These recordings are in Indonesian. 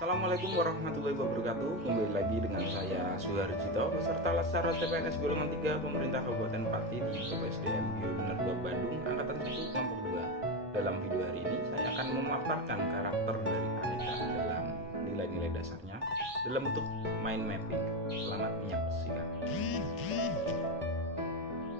Assalamualaikum warahmatullahi wabarakatuh. Kembali lagi dengan saya Suharjito beserta Laskar CPNS golongan 3 Pemerintah Kabupaten Pati di PSDM Bener 2 Bandung angkatan 1 kelompok 2. Dalam video hari ini saya akan memaparkan karakter dari Aneka dalam nilai-nilai dasarnya dalam bentuk mind mapping. Selamat menyaksikan.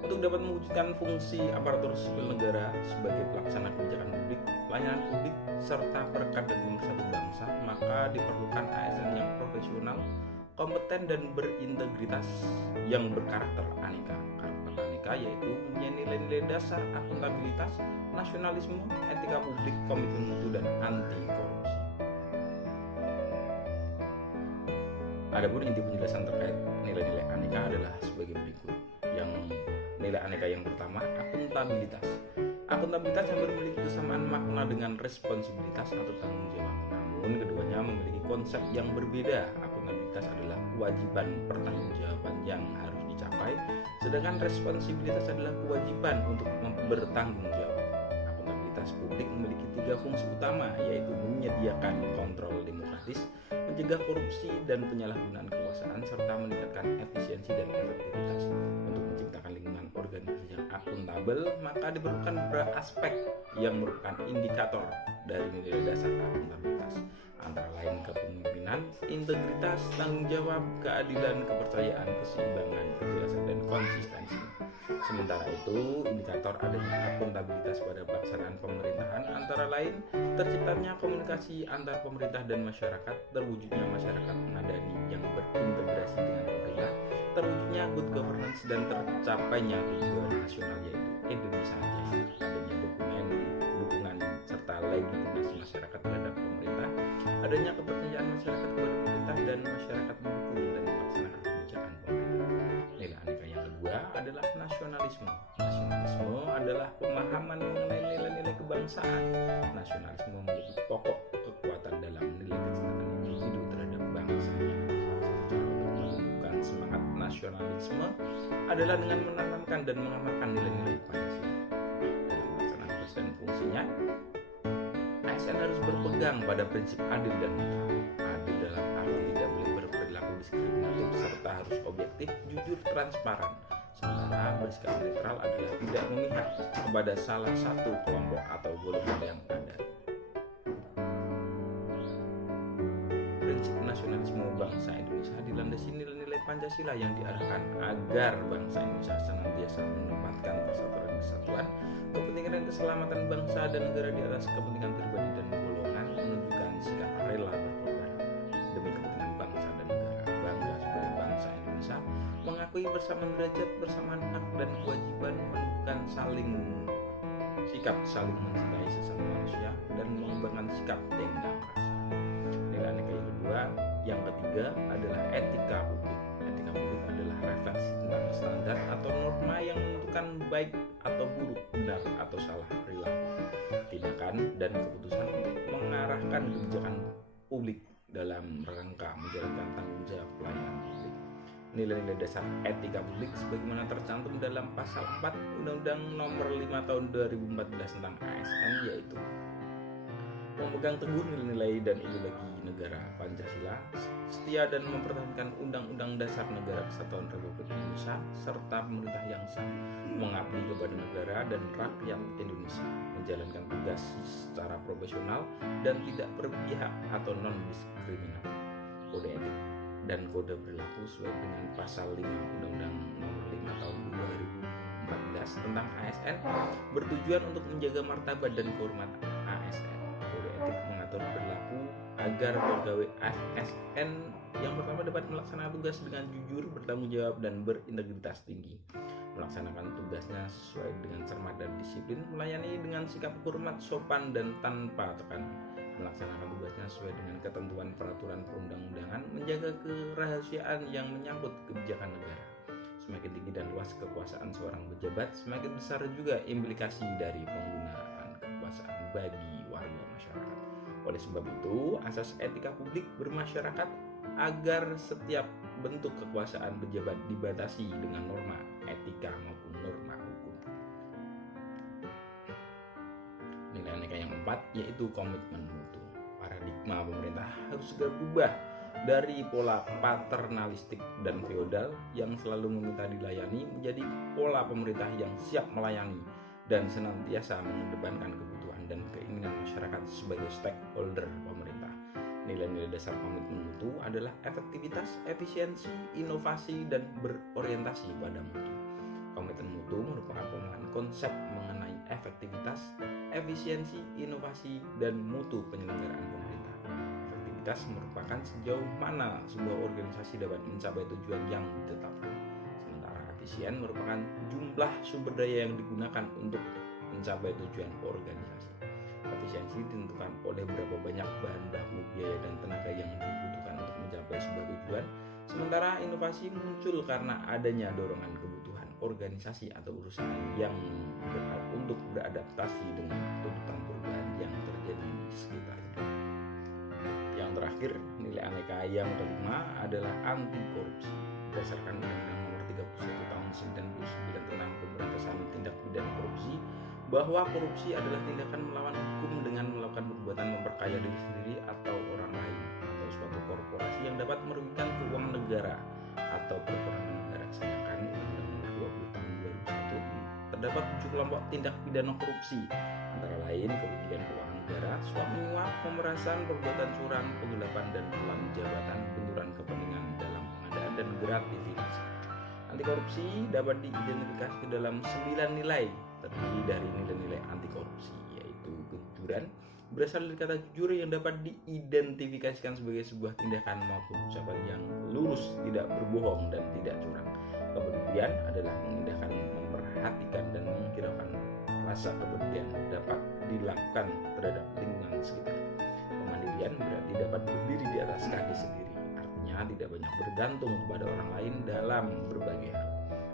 Untuk dapat mewujudkan fungsi aparatur sipil negara sebagai pelaksana kebijakan publik, pelayanan publik, serta perekat dan pemersatu bangsa, maka diperlukan ASN yang profesional, kompeten, dan berintegritas yang berkarakter aneka. Karakter aneka yaitu mempunyai nilai-nilai dasar akuntabilitas, nasionalisme, etika publik, komitmen mutu, dan anti korupsi. Adapun inti penjelasan terkait nilai-nilai aneka adalah sebagai berikut. Nilai aneka yang pertama, akuntabilitas. Akuntabilitas yang memiliki kesamaan makna dengan responsibilitas atau tanggung jawab. Namun keduanya memiliki konsep yang berbeda. Akuntabilitas adalah kewajiban pertanggungjawaban yang harus dicapai, sedangkan responsibilitas adalah kewajiban untuk bertanggung jawab. Akuntabilitas publik memiliki 3 fungsi utama, yaitu menyediakan kontrol demokratis, mencegah korupsi dan penyalahgunaan kekuasaan, serta meningkatkan efisiensi dan efektivitas. Untuk menciptakan lingkungan organisasi yang akuntabel, maka diperlukan beberapa aspek yang merupakan indikator dari nilai dasar akuntabilitas, antara lain kepemimpinan, integritas, tanggung jawab, keadilan, kepercayaan, keseimbangan, kejelasan, dan konsistensi. Sementara itu, indikator adanya akuntabilitas pada pelaksanaan pemerintahan antara lain terciptanya komunikasi antar pemerintah dan masyarakat, terwujudnya masyarakat madani yang berintegrasi dengan pemerintah, terwujudnya good governance, dan tercapainya tujuan nasional yaitu Indonesia Jaya. Adanya dokumen dukungan serta legitimasi masyarakat terhadap pemerintah, adanya kepercayaan masyarakat kepada pemerintah, dan masyarakat mendukung dan melaksanakan kebijakan pemerintah. Nilai aneka yang kedua adalah nasionalisme. Nasionalisme adalah pemahaman mengenai nilai-nilai kebangsaan. Nasionalisme memiliki pokok kekuatan dalam nilai kecintaan individu terhadap bangsanya. Salah satu cara untuk menumbuhkan semangat nasionalisme adalah dengan menanamkan dan mengamalkan nilai-nilai Pancasila. Dalam melaksanakan tugas dan fungsinya, ASN harus berpegang pada prinsip adil dan netral. Adil dalam arti tidak boleh berperilaku diskriminatif serta harus objektif, jujur, transparan. Sementara bersikap netral adalah tidak memihak kepada salah satu kelompok atau golongan yang ada. Prinsip nasionalisme bangsa Indonesia dilandasi nilai-nilai Pancasila yang diarahkan agar bangsa Indonesia senantiasa menempatkan persatuan dan kesatuan, kepentingan dan keselamatan bangsa dan negara di atas kepentingan pribadi dan golongan, menunjukkan sikap rela berkorban demi kepentingan bangsa dan negara. Bangga sebagai bangsa Indonesia, mengakui bersamaan derajat, bersamaan hak dan kewajiban, menunjukkan sikap saling mencintai sesama manusia, dan mengembangkan sikap tenggang rasa. Nilai aneka yang kedua, yang ketiga adalah etika publik. Etika publik adalah refleksi tentang standar atau norma yang menentukan baik atau buruk, benar atau salah perilaku, tindakan, dan keputusan untuk mengarahkan kebijakan publik dalam rangka menjalankan tanggung jawab pelayanan publik. Nilai-nilai dasar etika publik sebagaimana tercantum dalam pasal 4 Undang-Undang Nomor 5 Tahun 2014 tentang ASN yaitu memegang teguh nilai-nilai dan ideologi negara Pancasila, setia dan mempertahankan Undang-Undang Dasar Negara Kesatuan Republik Indonesia serta pemerintah yang sah, mengabdi kepada negara dan rakyat Indonesia, menjalankan tugas secara profesional dan tidak berpihak atau non-diskriminatif. Kode etik dan kode perilaku sesuai dengan pasal 5 Undang-Undang Nomor 5 Tahun 2014 tentang ASN bertujuan untuk menjaga martabat dan kehormatan ASN. Kode etik mengatur perilaku agar pegawai ASN yang pertama dapat melaksanakan tugas dengan jujur, bertanggung jawab, dan berintegritas tinggi, melaksanakan tugasnya sesuai dengan cermat dan disiplin, melayani dengan sikap hormat, sopan, dan tanpa tekanan, melaksanakan tugasnya sesuai dengan ketentuan peraturan perundang-undangan, menjaga kerahasiaan yang menyangkut kebijakan negara. Semakin tinggi dan luas kekuasaan seorang pejabat, semakin besar juga implikasi dari penggunaan kekuasaan bagi warga masyarakat. Oleh sebab itu, asas etika publik bermasyarakat agar setiap bentuk kekuasaan pejabat dibatasi dengan norma etika maupun norma hukum. Nilai aneka yang keempat yaitu komitmen mutu. Paradigma pemerintah harus segera berubah dari pola paternalistik dan feodal yang selalu meminta dilayani menjadi pola pemerintah yang siap melayani dan senantiasa mengedepankan kebutuhan dan keinginan masyarakat sebagai stakeholder pemerintah. Nilai-nilai dasar komitmen mutu adalah efektivitas, efisiensi, inovasi, dan berorientasi pada mutu. Komitmen mutu merupakan pemahaman konsep mengenai efektivitas, efisiensi, inovasi, dan mutu penyelenggaraan pemerintah. Efektivitas merupakan sejauh mana sebuah organisasi dapat mencapai tujuan yang ditetapkan. Sementara efisien merupakan jumlah sumber daya yang digunakan untuk mencapai tujuan organisasi. Efisiensi ditentukan oleh berapa banyak bahan baku, biaya, dan tenaga yang dibutuhkan untuk mencapai sebuah tujuan. Sementara inovasi muncul karena adanya dorongan kebutuhan organisasi atau perusahaan yang untuk beradaptasi dengan tuntutan perubahan yang terjadi di sekitarnya. Yang terakhir, nilai aneka yang kelima adalah anti korupsi. Berdasarkan Undang-Undang Nomor 31 Tahun 1999 tentang pemberantasan tindak pidana korupsi, bahwa korupsi adalah tindakan melawan hukum dengan melakukan perbuatan memperkaya diri sendiri atau orang lain atau suatu korporasi yang dapat merugikan keuangan negara atau perorangan negara. Sedangkan Undang-Undang Nomor 20 Tahun 2001 terdapat 7 kelompok tindak pidana korupsi, antara lain kerugian keuangan negara, suap menyuap, pemerasan, perbuatan curang, penggelapan dan pelang jabatan, benturan kepentingan dalam pengadaan, dan gratifikasi. Anti korupsi dapat diidentifikasi dalam 9 nilai terdiri dari nilai-nilai anti korupsi, yaitu kejujuran, berasal dari kata jujur yang dapat diidentifikasikan sebagai sebuah tindakan maupun ucapan yang lurus, tidak berbohong dan tidak curang. Kepedulian adalah mengindahkan, memperhatikan dan menghiraukan rasa kepedulian dapat dilakukan terhadap lingkungan sekitar. Kemandirian berarti dapat berdiri di atas kaki sendiri, artinya tidak banyak bergantung kepada orang lain dalam berbagai hal.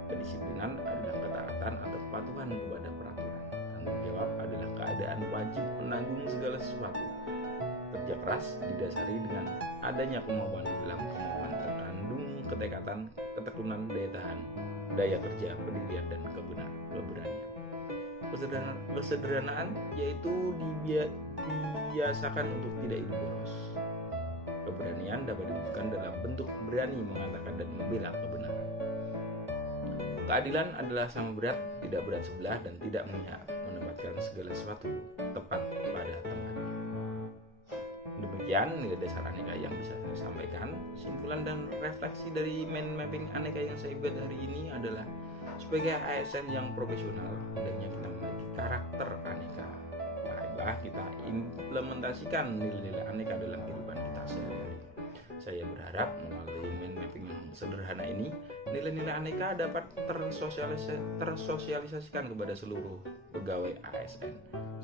Kedisiplinan adalah ketaatan atau kepatuhan kepada peraturan. Tanggung jawab adalah keadaan wajib menanggung segala sesuatu. Kerja keras didasari dengan adanya kemauan. Di dalam kemauan terkandung ketekatan, ketekunan, daya tahan, daya kerja, pendirian, dan keberanian. Kesederhanaan yaitu dibiasakan untuk tidak hidup boros. Keberanian dapat diwujudkan dalam bentuk berani mengatakan dan membela kebenaran. Keadilan adalah sama berat, tidak berat sebelah, dan tidak memihak, menempatkan segala sesuatu tepat pada tempatnya. Demikian nilai dasar aneka yang bisa saya sampaikan. Simpulan dan refleksi dari mind mapping aneka yang saya buat hari ini adalah sebagai ASN yang profesional, hendaknya kita memiliki karakter aneka. Marilah kita implementasikan nilai-nilai aneka dalam kehidupan kita sehari-hari. Saya berharap melalui mind mapping yang sederhana ini, nilai-nilai aneka dapat tersosialisasikan kepada seluruh pegawai ASN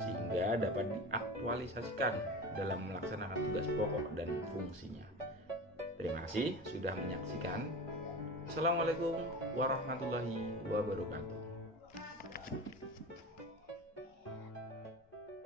sehingga dapat diaktualisasikan dalam melaksanakan tugas pokok dan fungsinya. Terima kasih sudah menyaksikan. Assalamualaikum warahmatullahi wabarakatuh.